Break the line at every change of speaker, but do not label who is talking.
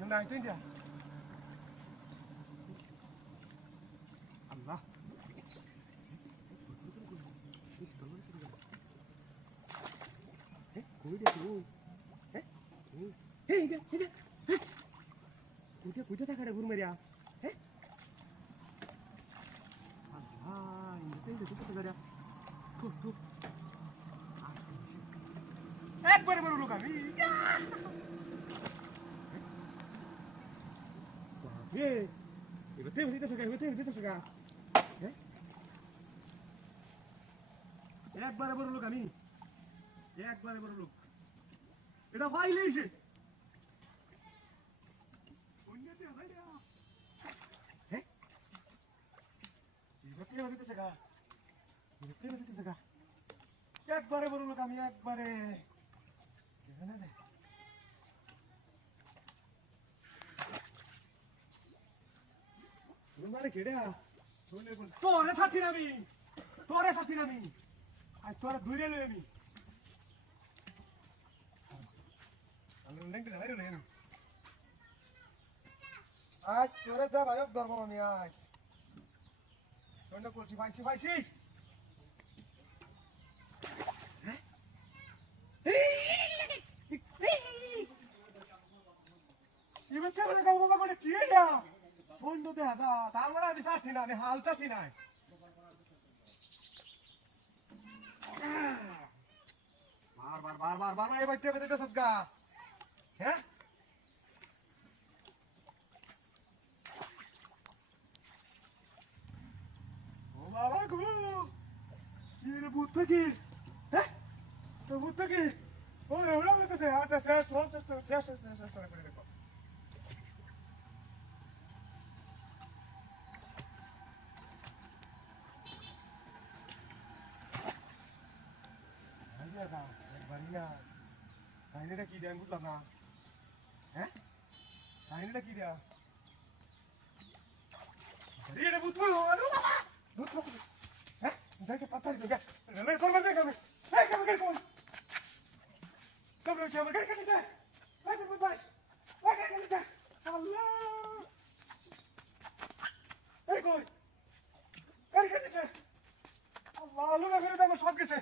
কেউ নাই তো ইন্ডিয়া আল্লাহ কই দে তুই হ্যাঁ এই দে এই দে কুইতে কুইতে থাকা রে গুরমারিয়া হ্যাঁ আল্লাহ ইন্ডিয়া ইন্ডিয়া তুই থাকা রে কো কো একবারে বড় লোক আমি বাপরে এবার তেমনি দিতেছে গা এবার তেমনি দিতেছে গা হ্যাঁ একবারে বড় লোক আমি একবারে বড় লোক এটা হ্যাঁ দিতেছে গা একবারে বড় আমি একবারে নে। তোমারে কেডা তোরে ছাড়ছি আমি। তোরে ছাড়ছি আমি। আজ তোরে ধরে লই আমি। আজ তোরে যা ভাইক ধর্ম আমি আজ। শোন করছি পাইছি পাইছি। এবার কেমন গাও বাবা করে কি এটা বন্ধ দে হাজা তার মানে আমি ছাড়ছি না আমি হাল ছাড়ছি না বার বার বার বার বার এবার তেবে দিতেছস গা হ্যাঁ হ্যাঁ আচ্ছা শেষ শেষ শেষ শেষ দেখো আইডিয়া দাও একবার না কাহিনীটা কি দেন বুঝলাম না হ্যাঁ কাহিনীটা কি দেয়া এটা ভূত বলো ভূত হ্যাঁ দেখে পাতা দিবে রে কোন মানে কেমন এই কেমন কেমন কেমন হচ্ছে আমার গাড়ি কাটিছে এই কেমন বাস এই গাড়ি কাটিছে আল্লাহ এই কই গাড়ি কাটিছে আল্লাহ আলু না ফেরত আমার সব গেছে